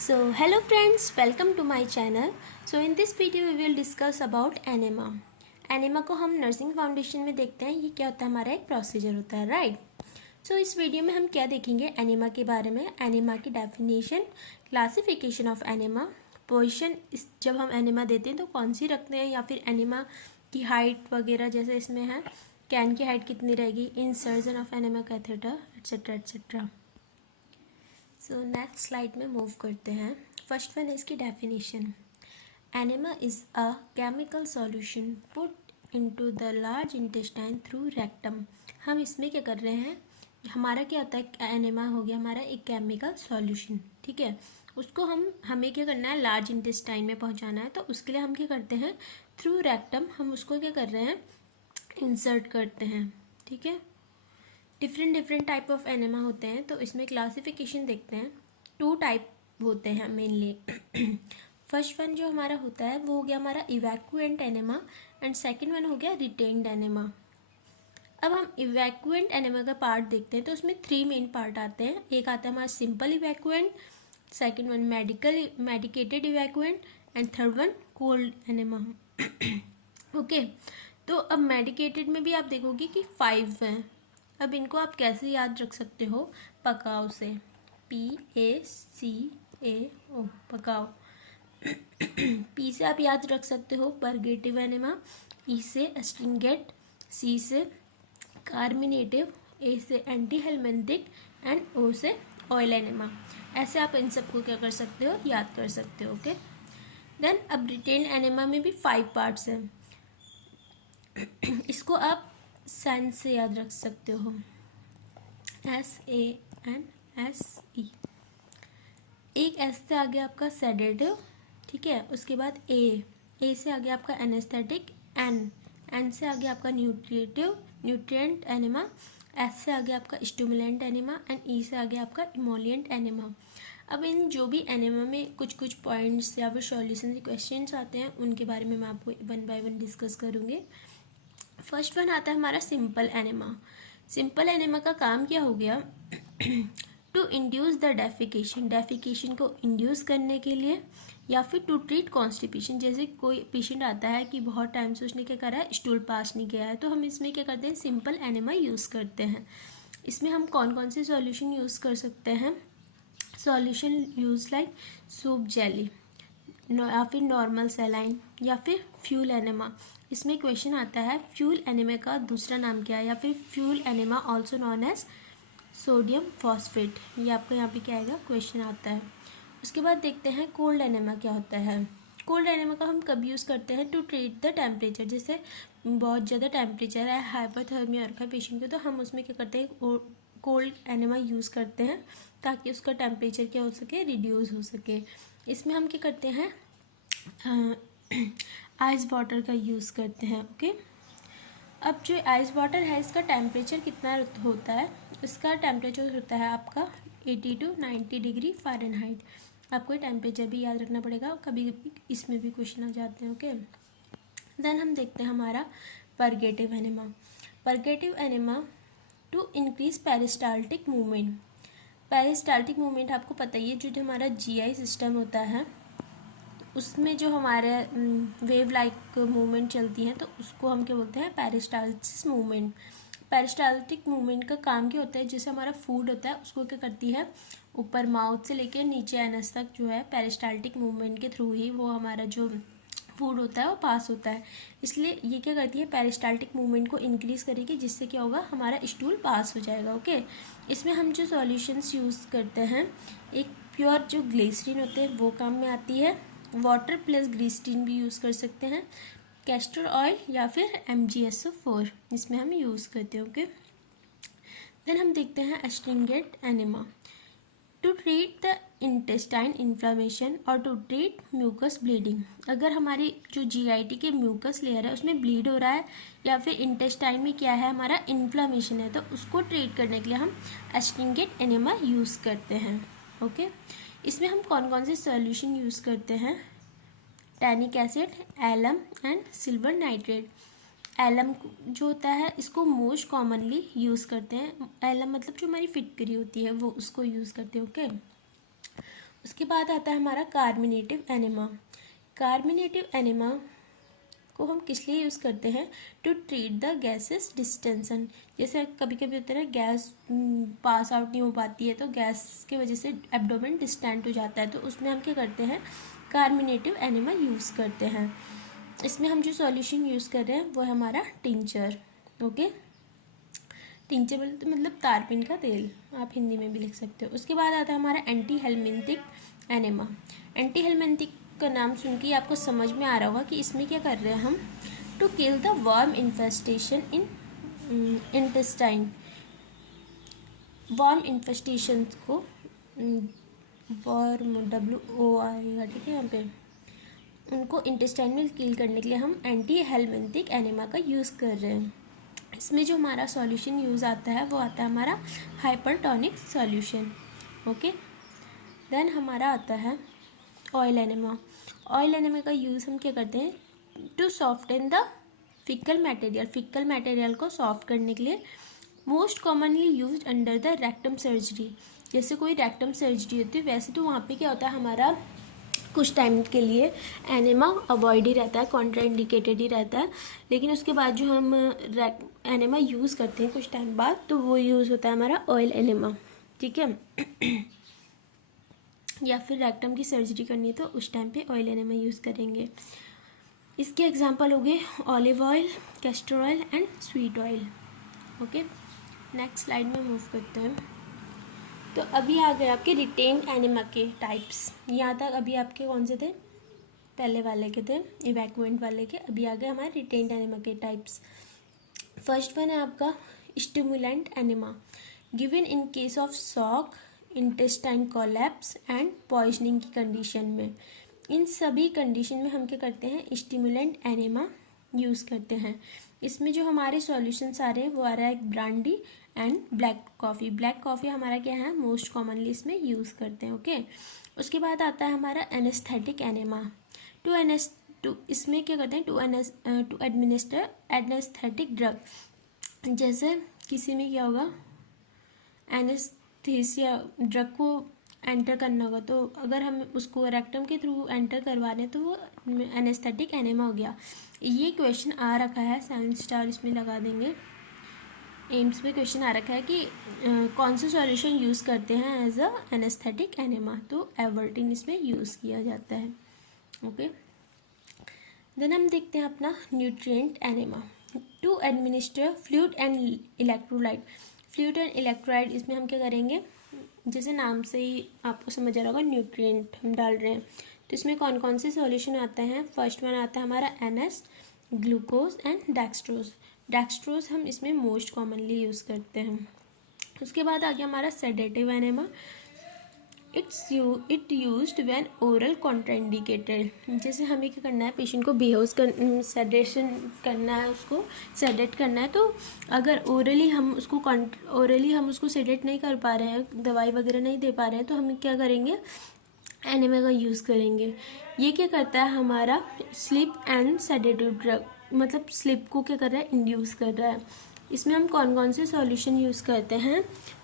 So hello friends, welcome to my channel. So in this video we will discuss about enema. Enema को हम nursing foundation में देखते हैं. ये क्या होता है, हमारा एक प्रोसीजर होता है, राइट. सो इस वीडियो में हम क्या देखेंगे, एनेमा के बारे में, एनेमा की definition, classification of enema, position, जब हम एनेमा देते हैं तो कौन सी रखते हैं, या फिर एनेमा की हाइट वगैरह जैसे इसमें है, कैन की हाइट कितनी रहेगी, insertion of enema catheter etcetera etcetera. So next slide में मूव करते हैं. फर्स्ट वन है इसकी definition. Enema is a chemical solution put into the large intestine through rectum. हम इसमें क्या कर रहे हैं, हमारा क्या होता है, एनेमा हो गया हमारा एक केमिकल सॉल्यूशन, ठीक है. उसको हमें क्या करना है, लार्ज इंटेस्टाइन में पहुंचाना है. तो उसके लिए हम क्या करते हैं, थ्रू रेक्टम हम उसको क्या कर रहे हैं, इंसर्ट करते हैं, ठीक है. डिफरेंट टाइप ऑफ एनेमा होते हैं. तो इसमें क्लासिफिकेशन देखते हैं. 2 टाइप होते हैं मेनली. फर्स्ट वन जो हमारा होता है वो हो गया हमारा evacuant enema, and second one हो गया रिटेन्ड एनेमा. अब हम इवैक्यूएंट एनेमा का पार्ट देखते हैं. तो उसमें 3 मेन पार्ट आते हैं. एक आता है हमारा simple evacuant, second one medicated evacuant, and third one cold enema. Okay. तो अब मेडिकेटेड में भी आप देखोगे कि 5 हैं. अब इनको आप कैसे याद रख सकते हो, पकाओ से, PACAO, पकाओ. P से आप याद रख सकते हो परगेटिव एनेमा, E से एस्ट्रिंगेट, C से कार्मिनेटिव, A से एंटी हेलमिंथिक, एंड O से ऑयल एनेमा. ऐसे आप इन सबको क्या कर सकते हो, याद कर सकते हो. ओके. देन अब रिटेन एनेमा में भी 5 पार्ट्स हैं. इसको आप सैन से याद रख सकते हो, SANSE. एक एस से आगे आपका सेडेटिव, ठीक है. उसके बाद ए से आगे आपका एनेस्थेटिक, एन से आगे आपका न्यूट्रिएंट एनेमा, एस से आगे आपका स्टिमुलेंट एनेमा, एंड ई से आगे आपका इमोलिएंट एनेमा. अब इन जो भी एनेमा में कुछ पॉइंट्स या फिर सॉल्यूशन क्वेश्चंस आते हैं उनके बारे में मैं आपको 1 बाय 1 डिस्कस करूँगी. फर्स्ट वन आता है हमारा सिंपल एनेमा. सिंपल एनेमा का काम क्या हो गया, टू इंड्यूस द डेफिकेशन को इंड्यूस करने के लिए, या फिर टू ट्रीट कॉन्स्टिपेशन. जैसे कोई पेशेंट आता है कि बहुत टाइम से उसने क्या करा है, स्टूल पास नहीं किया है, तो हम इसमें क्या करते हैं, सिंपल एनेमा यूज़ करते हैं. इसमें हम कौन कौन से सॉल्यूशन यूज़ कर सकते हैं, solution use like soup jelly, या फिर नॉर्मल सैलाइन, या फिर फ्यूल एनेमा. इसमें क्वेश्चन आता है फ्यूल एनेमा का दूसरा नाम क्या है, या फिर fuel enema also known as sodium phosphate. ये आपको यहाँ पे क्या आएगा, क्वेश्चन आता है. उसके बाद देखते हैं कोल्ड एनेमा क्या होता है. कोल्ड एनेमा का हम कब यूज़ करते हैं, टू ट्रीट द टेम्परेचर. जैसे बहुत ज़्यादा टेम्परेचर है, हाइपोथर्मिया रखा है पेशेंट को, तो हम उसमें क्या करते हैं, कोल्ड एनेमा यूज़ करते हैं ताकि उसका टेम्परेचर क्या हो सके, रिड्यूस हो सके. इसमें हम क्या करते हैं, आइस वाटर का यूज़ करते हैं. ओके. अब जो आइस वाटर है इसका टेम्परेचर कितना होता है, इसका टेम्परेचर होता है आपका 80 to 90 डिग्री फ़ारेनहाइट. आपको टेम्परेचर भी याद रखना पड़ेगा, कभी कभी इसमें भी क्वेश्चन आ जाते हैं. ओके. देन हम देखते हैं हमारा purgative enema. Purgative enema to increase peristaltic movement. Peristaltic movement आपको पता ही है, जो हमारा GI सिस्टम होता है उसमें जो हमारे वेव लाइक मूवमेंट चलती है, तो उसको हम क्या बोलते हैं, पेरिस्टाल्सिस मूवमेंट. पेरिस्टाल्टिक मूवमेंट का काम क्या होता है, जैसे हमारा फूड होता है उसको क्या करती है, ऊपर माउथ से लेकर नीचे एनस तक जो है पेरिस्टाल्टिक मूवमेंट के थ्रू ही वो हमारा जो फूड होता है वो पास होता है. इसलिए ये क्या करती है, पेरिस्टाल्टिक मूवमेंट को इंक्रीज करेगी, जिससे क्या होगा, हमारा स्टूल पास हो जाएगा. ओके. इसमें हम जो सॉल्यूशंस यूज़ करते हैं, एक प्योर जो ग्लिसरीन होते हैं वो काम में आती है, वाटर प्लस ग्लिसरीन भी यूज़ कर सकते हैं, कैस्टर ऑयल या फिर MgSO4 इसमें हम यूज़ करते हैं. ओके. देन हम देखते हैं astringent enema. To treat the intestine inflammation और टू ट्रीट म्यूकस ब्लीडिंग. अगर हमारी जो GIT के म्यूकस लेयर है उसमें ब्लीड हो रहा है, या फिर इंटेस्टाइन में क्या है, हमारा इन्फ्लामेशन है, तो उसको ट्रीट करने के लिए हम एस्ट्रिंगेंट एनेमा यूज़ करते हैं. ओके. इसमें हम कौन कौन से सॉल्यूशन यूज़ करते हैं, tannic acid, alum, and silver nitrate. Alum जो होता है इसको मोस्ट कॉमनली यूज़ करते हैं. एलम मतलब जो हमारी फिटकरी होती है वो उसको यूज़ करते हैं. ओके. उसके बाद आता है हमारा कार्मिनेटिव एनेमा। कार्मिनेटिव एनेमा को हम किस लिए यूज़ करते हैं? To treat the gases distension. जैसे कभी कभी होता है ना, गैस पास आउट नहीं हो पाती है, तो गैस की वजह से एब्डोमेन डिस्टेंट हो जाता है, तो उसमें हम क्या करते हैं? कार्मिनेटिव एनेमा यूज़ करते हैं। इसमें हम जो सॉल्यूशन यूज़ कर रहे हैं वो है हमारा टिंचर। ओके, टिंचर बोलते मतलब तारपीन का तेल, आप हिंदी में भी लिख सकते हो। उसके बाद आता है हमारा anti helminthic enema. Anti helminthic का नाम सुन के आपको समझ में आ रहा होगा कि इसमें क्या कर रहे हैं हम? To kill the worm infestation in intestine. Worm infestation को वर्म WO आएगा, ठीक है यहाँ पे, उनको इंटेस्टाइन में किल करने के लिए हम एंटी हेलमिंथिक एनेमा का यूज़ कर रहे हैं। इसमें जो हमारा सॉल्यूशन यूज़ आता है वो आता है हमारा हाइपरटोनिक सॉल्यूशन। ओके, देन हमारा आता है ऑयल एनेमा। ऑयल एनेमा का यूज़ हम क्या करते हैं? To soften the faecal material. Faecal material को सॉफ्ट करने के लिए most commonly use under the rectum surgery. जैसे कोई रेक्टम सर्जरी होती है, वैसे तो वहाँ पे क्या होता है, हमारा कुछ टाइम के लिए एनेमा अवॉइड ही रहता है, कॉन्ट्राइंडिकेटेड ही रहता है, लेकिन उसके बाद जो हम एनेमा यूज़ करते हैं कुछ टाइम बाद, तो वो यूज़ होता है हमारा ऑयल एनेमा। ठीक है या फिर रेक्टम की सर्जरी करनी है तो उस टाइम पे ऑयल एनेमा यूज़ करेंगे। इसके एग्जांपल हो गए olive oil, castor oil and sweet oil. Okay, next slide में मूव करते हैं। तो अभी आ गए आपके रिटेन एनेमा के टाइप्स। यहाँ तक अभी आपके कौन से थे? पहले वाले के थे, इवैक्यूएंट वाले के। अभी आ गए हमारे रिटेन एनेमा के टाइप्स। फर्स्ट वन है आपका stimulant enema, given in case of shock, intestine collapse and poisoning की कंडीशन में। इन सभी कंडीशन में हम क्या करते हैं? स्टिमुलेंट एनेमा यूज़ करते हैं। इसमें जो हमारे सॉल्यूशंस आ रहे हैं वो आ रहा है brandy and black coffee. Black coffee हमारा क्या है? मोस्ट कॉमनली इसमें यूज़ करते हैं। ओके, उसके बाद आता है हमारा एनेस्थेटिक एनेमा। टू इसमें क्या करते हैं? To administer anaesthetic drug. जैसे किसी में क्या होगा, एनेस्थीसिया ड्रग को एंटर करना होगा, तो अगर हम उसको रेक्टम के थ्रू एंटर करवा रहे हैं तो वो एनेस्थेटिक एनेमा हो गया। ये क्वेश्चन आ रखा है, 7 स्टार इसमें लगा देंगे। एम्स में क्वेश्चन आ रखा है कि कौन सा सॉल्यूशन यूज़ करते हैं एज अ एनेस्थेटिक एनेमा, तो एवर्टिन इसमें यूज़ किया जाता है। ओके, देन हम देखते हैं अपना nutrient enema. To administer fluid and electrolyte. Fluid and electrolyte, इसमें हम क्या करेंगे? जैसे नाम से ही आपको समझ आ रहा होगा, न्यूट्रिएंट हम डाल रहे हैं, तो इसमें कौन कौन से सॉल्यूशन आते हैं? फर्स्ट वन आता है हमारा NS, glucose and dextrose. Dextrose हम इसमें मोस्ट कॉमनली यूज़ करते हैं। उसके बाद आ गया हमारा sedative enema. It used when oral contraindicated. जैसे हमें क्या करना है? पेशेंट को बेहोश कर सेडेशन करना है, उसको सेडेट करना है, तो अगर ओरली हम उसको सेडेट नहीं कर पा रहे हैं, दवाई वगैरह नहीं दे पा रहे हैं, तो हम क्या करेंगे? एनेमा का यूज़ करेंगे। ये क्या करता है? हमारा स्लीप एंड सेडेटिव ड्रग, मतलब स्लीप को क्या कर रहा है? इंड्यूस कर रहा है। इसमें हम कौन कौन से सॉल्यूशन यूज़ करते हैं?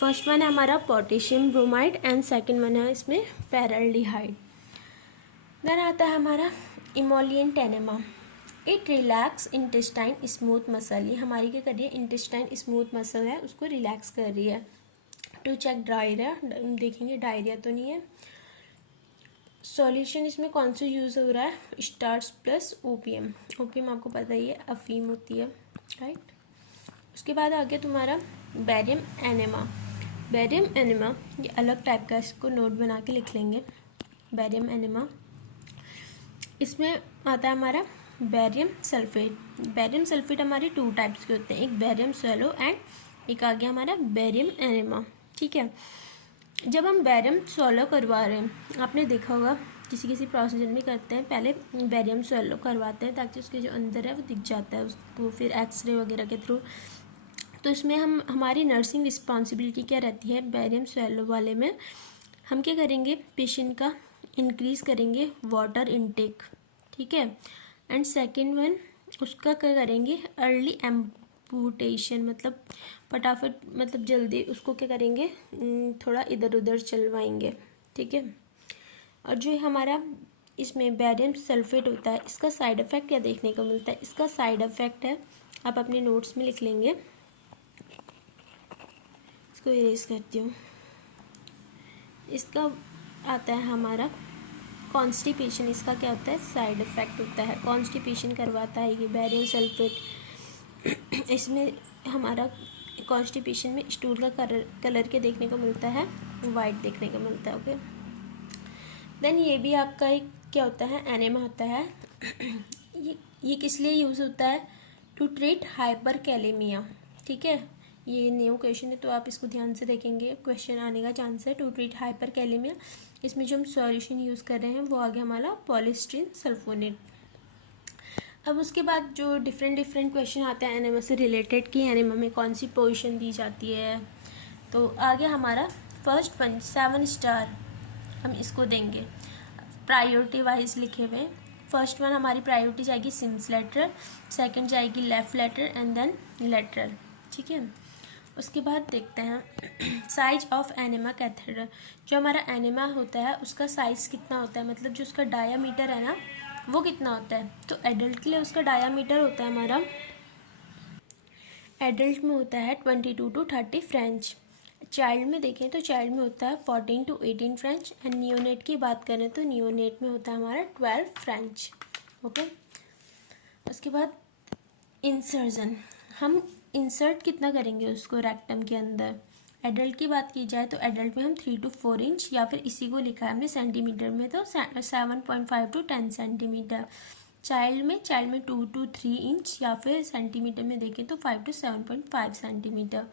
फर्स्ट वन है हमारा potassium bromide and second one है इसमें पैराल्डिहाइड। देन आता है हमारा emollient enema. It relax intestine smooth muscle. ये हमारी क्या कर रही है? इंटेस्टाइन स्मूथ मसल है, उसको रिलैक्स कर रही है। टू चेक डायरिया, देखेंगे डायरिया तो नहीं है। सॉल्यूशन इसमें कौन सा यूज़ हो रहा है? Starch plus OPM. ओपीएम आपको पता ही है, अफीम होती है, राइट। उसके बाद आ गया तुम्हारा बैरियम एनेमा। बैरियम एनेमा ये अलग टाइप का, इसको नोट बना के लिख लेंगे। बैरियम एनेमा, इसमें आता है हमारा बैरियम सल्फेट। बैरियम सल्फेट हमारे 2 टाइप्स के होते हैं, एक बैरियम स्वैलो एंड एक आ गया हमारा बैरियम एनेमा। ठीक है, जब हम बैरियम स्वैलो करवा रहे हैं, आपने देखा होगा किसी किसी प्रोसीजर में करते हैं, पहले बैरियम स्वैलो करवाते हैं ताकि उसके जो अंदर है वो दिख जाता है उसको, फिर एक्सरे वगैरह के थ्रू। तो इसमें हमारी नर्सिंग रिस्पॉन्सिबिलिटी क्या रहती है? बैरियम स्वैलो वाले में हम क्या करेंगे? पेशेंट का इंक्रीज़ करेंगे वाटर इनटेक, ठीक है। एंड सेकंड वन, उसका क्या करेंगे? अर्ली एम्पुटेशन, मतलब फटाफट, मतलब जल्दी उसको क्या करेंगे? थोड़ा इधर उधर चलवाएंगे, ठीक है। और जो हमारा इसमें बेरियम सल्फेट होता है, इसका साइड इफ़ेक्ट क्या देखने को मिलता है? इसका साइड इफ़ेक्ट है, आप अपने नोट्स में लिख लेंगे, इसको इरेज करती हूँ। इसका आता है हमारा कॉन्स्टिपेशन। इसका क्या होता है? साइड इफ़ेक्ट होता है, कॉन्स्टिपेशन करवाता है ये बेरियम सल्फेट। इसमें हमारा कॉन्स्टिपेशन में स्टूल का कलर के देखने को मिलता है, वाइट देखने को मिलता है। ओके, देन ये भी आपका एक क्या होता है? एनेमा होता है। ये किस लिए यूज़ होता है? To treat hyperkalaemia. ठीक है, ये न्यू क्वेश्चन है तो आप इसको ध्यान से देखेंगे, क्वेश्चन आने का चांस है। टू ट्रीट हाइपर कैलेमिया, इसमें जो हम सॉल्यूशन यूज़ कर रहे हैं वो आ गया हमारा पॉलीस्टीरीन सल्फोनेट। अब उसके बाद जो डिफरेंट क्वेश्चन आते हैं एनेमा से रिलेटेड कि एनेमा में कौन सी पोजीशन दी जाती है, तो आ गया हमारा फर्स्ट वन 7 स्टार, हम इसको देंगे प्रायोरिटी वाइज लिखे हुए। फर्स्ट वन हमारी प्रायोरिटी जाएगी सिम्स लेटरल, सेकंड जाएगी left lateral and then lateral. ठीक है, उसके बाद देखते हैं साइज ऑफ एनेमा कैथेड्रल। जो हमारा एनेमा होता है उसका साइज़ कितना होता है, मतलब जो उसका डायामीटर है ना वो कितना होता है? तो एडल्ट के लिए उसका डायामीटर होता है हमारा, एडल्ट में होता है 22 to 30 फ्रेंच। चाइल्ड में देखें तो चाइल्ड में होता है 14 to 18 फ्रेंच। एंड नियोनेट की बात करें तो नियोनेट में होता है हमारा 12 फ्रेंच। ओके, उसके बाद इंसर्जन, हम इंसर्ट कितना करेंगे उसको रेक्टम के अंदर। एडल्ट की बात की जाए तो एडल्ट में हम 3 to 4 इंच, या फिर इसी को लिखा है हमने सेंटीमीटर में तो 7.5 to 10 सेंटीमीटर। चाइल्ड में 2 to 3 इंच, या फिर सेंटीमीटर में देखें तो 5 to 7.5 सेंटीमीटर।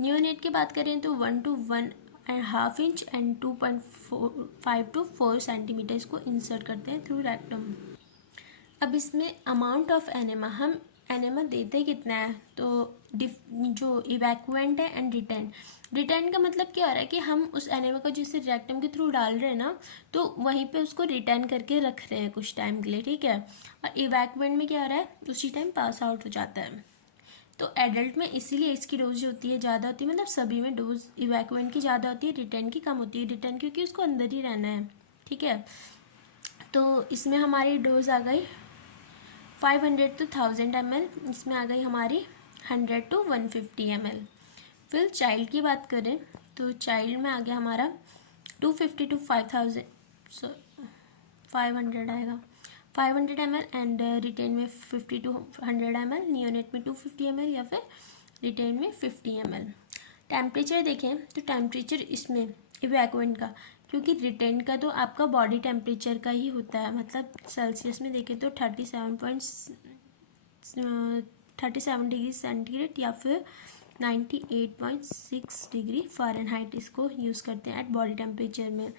नियोनेट की बात करें तो 1 to 1.5 inch and 2.5 to 4 centimetre इसको इंसर्ट करते हैं थ्रू रेक्टम। अब इसमें अमाउंट ऑफ एनेमा, हम एनेमा देते कितना है, तो जो इवैक्यूएंट है एंड रिटेन का मतलब क्या हो रहा है कि हम उस एनेमा को जिसे रेक्टम के थ्रू डाल रहे हैं ना, तो वहीं पे उसको रिटेन करके रख रहे हैं कुछ टाइम के लिए। ठीक है, और इवैक्यूएंट में क्या हो रहा है? उसी टाइम पास आउट हो जाता है। तो एडल्ट में इसीलिए इसकी डोज जो होती है ज़्यादा होती है, मतलब सभी में डोज इवैक्यूएंट की ज़्यादा होती है, रिटेन की कम होती है। रिटेन क्योंकि उसको अंदर ही रहना है। ठीक है, तो इसमें हमारी डोज आ गई 500 to 1000 ml, इसमें आ गई हमारी 100 to 150 ml। फिर चाइल्ड की बात करें तो चाइल्ड में आ गया हमारा 250 to 500 आएगा 500 ml, एंड रिटेन में 50 to 100 ml, नियोनेट में 250 ml, या फिर रिटेन में 50 ml। टेम्परेचर देखें तो टेम्परेचर इसमें इवैक्यूएंट का, क्योंकि रिटेन का तो आपका बॉडी टेम्परेचर का ही होता है, मतलब सेल्सियस में देखें तो 37 डिग्री सेंटीग्रेड या फिर 98.6 डिग्री फ़ारेनहाइट इसको यूज़ करते हैं एट बॉडी टेम्परेचर में।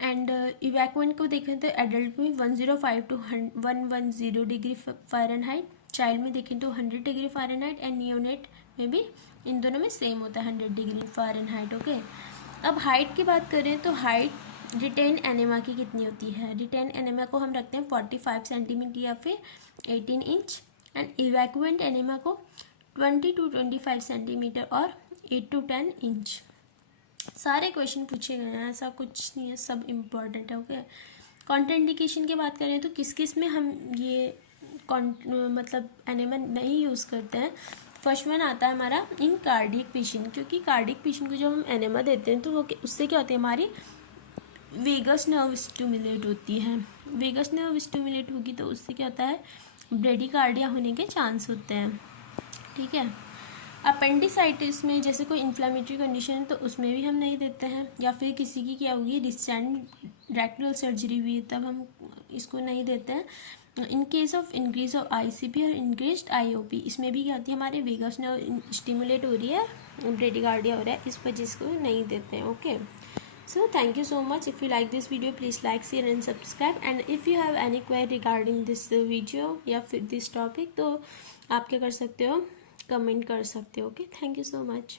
एंड इवैक्यूएंट को देखें तो एडल्ट में 105 to 110 डिग्री फ़ारेनहाइट, चाइल्ड में देखें तो 100 डिग्री फ़ारेनहाइट, एंड नियोनेट में भी इन दोनों में सेम होता है 100 डिग्री फ़ारेनहाइट। ओके, अब हाइट की बात करें तो हाइट रिटेन एनेमा की कितनी होती है? रिटेन एनेमा को हम रखते हैं 45 सेंटीमीटर या फिर 18 इंच, एंड इवैक्यूएंट एनेमा को 20 to 25 सेंटीमीटर और 8 to 10 इंच। सारे क्वेश्चन पूछे गए हैं, ऐसा कुछ नहीं है, सब इम्पोर्टेंट है। ओके, कॉन्ट्राइंडिकेशन की बात करें तो किस किस में हम ये मतलब एनेमा नहीं यूज़ करते हैं। फर्स्ट वन आता है हमारा इन कार्डियक पेशेंट, क्योंकि कार्डियक पेशेंट को जब हम एनेमा देते हैं तो वो उससे क्या होती है, हमारी वेगस नर्व स्टिमुलेट होती है। वेगस नर्व स्टिमुलेट होगी तो उससे क्या होता है, ब्रेडिकार्डिया होने के चांस होते हैं। ठीक है, अपेंडिसाइटिस में जैसे कोई इन्फ्लामेटरी कंडीशन है तो उसमें भी हम नहीं देते हैं, या फिर किसी की क्या होगी डिस्टेंट रेक्टल सर्जरी हुई तब हम इसको नहीं देते हैं। In case of increase of ICP और इंक्रीज्ड आईओपी, इसमें भी क्या होती है, हमारे वेगस नर्व स्टिमुलेट हो रही है, ब्रेडिकार्डिया हो रहा है, इस वजह से नहीं देते हैं। Okay, so thank you so much. If you like this video, please like, share and subscribe, and if you have any query regarding this video या फिर this topic तो आप क्या कर सकते हो, कमेंट कर सकते हो। Okay, thank you so much.